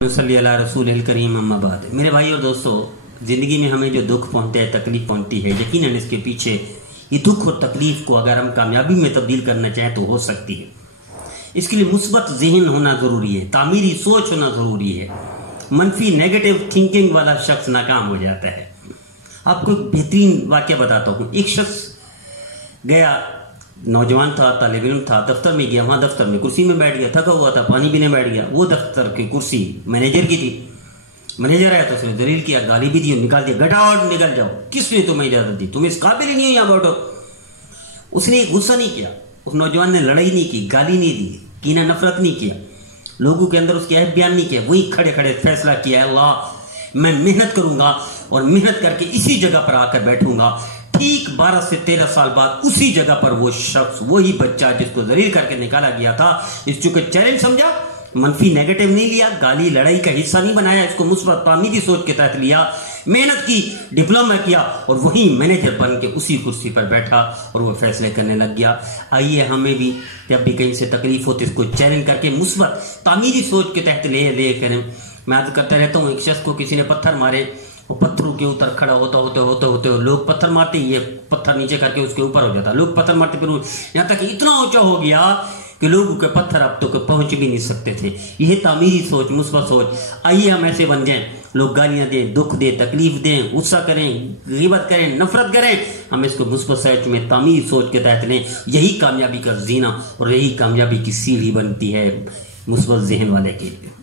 صلی اللہ رسول الکریم اما بعد۔ میرے بھائی اور دوستو، زندگی میں ہمیں جو دکھ پہنچتے ہیں، تکلیف پہنچتی ہے، یقیناً اس کے پیچھے یہ دکھ اور تکلیف کو اگر ہم کامیابی میں تبدیل کرنا چاہیں تو ہو سکتی ہے۔ اس کے لیے مثبت ذہن ہونا ضروری ہے، تعمیری سوچ ہونا ضروری ہے۔ منفی نیگیٹو تھنکنگ والا شخص ناکام ہو جاتا ہے۔ آپ کو ایک بہترین واقعہ بتاتا ہوں۔ ایک شخص گیا، نوجوان تھا، طالب علم تھا، دفتر میں گیا، وہاں دفتر میں کرسی میں بیٹھ گیا، تھکا ہوا تھا، پانی پینے بیٹھ گیا۔ وہ دفتر کی کرسی مینیجر کی تھی۔ مینیجر آیا تو اس نے ذلیل کیا، گالی بھی دی اور نکال دیا، گٹ آؤٹ، نکل جاؤ، کس نے تمہیں اجازت دی، تم اس قابل ہی نہیں ہو یہاں بیٹھو۔ اس نے غصہ نہیں کیا، اس نوجوان نے لڑائی نہیں کی، گالی نہیں دی، کینہ نفرت نہیں کیا، لوگوں کے اندر اس کی عیب بیان نہیں کیا، وہی کھڑے کھڑے فیصلہ کیا، اللہ میں محنت کروں گا اور محنت کر کے اسی جگہ پر آ کر بیٹھوں گا۔ ٹھیک 12 سے 13 سال بعد اسی جگہ پر وہ شخص، وہی بچہ جس کو ذلیل کر کے نکالا گیا تھا، اس چونکہ چیلنج سمجھا، منفی نیگیٹو نہیں لیا، گالی لڑائی کا حصہ نہیں بنایا، اس کو مثبت تعمیری سوچ کے تحت لیا، محنت کی، ڈپلومہ کیا اور وہی مینیجر بن کے اسی کرسی پر بیٹھا اور وہ فیصلے کرنے لگ گیا۔ آئیے ہمیں بھی جب بھی کہیں سے تکلیف ہوتی اس کو چیلنج کر کے مثبت تعمیری سوچ کے تحت لے کریں۔ میں عرض کرتا رہتا ہوں، ایک شخص کو کسی نے پتھر مارے، وہ پتھروں کے اوپر کھڑا ہوتے لوگ پتھر مارتے، یہ پتھر نیچے کر کے اس کے اوپر ہو جاتا، لوگ پتھر مارتے، پھر یہاں تک اتنا اونچا ہو گیا کہ لوگوں کے پتھر اب تو پہنچ بھی نہیں سکتے تھے۔ یہ تعمیری سوچ، مثبت سوچ۔ آئیے ہم ایسے بن جائیں، لوگ گالیاں دیں، دکھ دیں، تکلیف دیں، غصہ کریں، غیبت کریں، نفرت کریں، ہم اس کو مثبت سوچ میں تعمیری سوچ کے تحت لیں۔ یہی کامیابی کا زینہ اور یہی کامیابی کی سیڑھی بنتی ہے مثبت ذہن والے کے لیے۔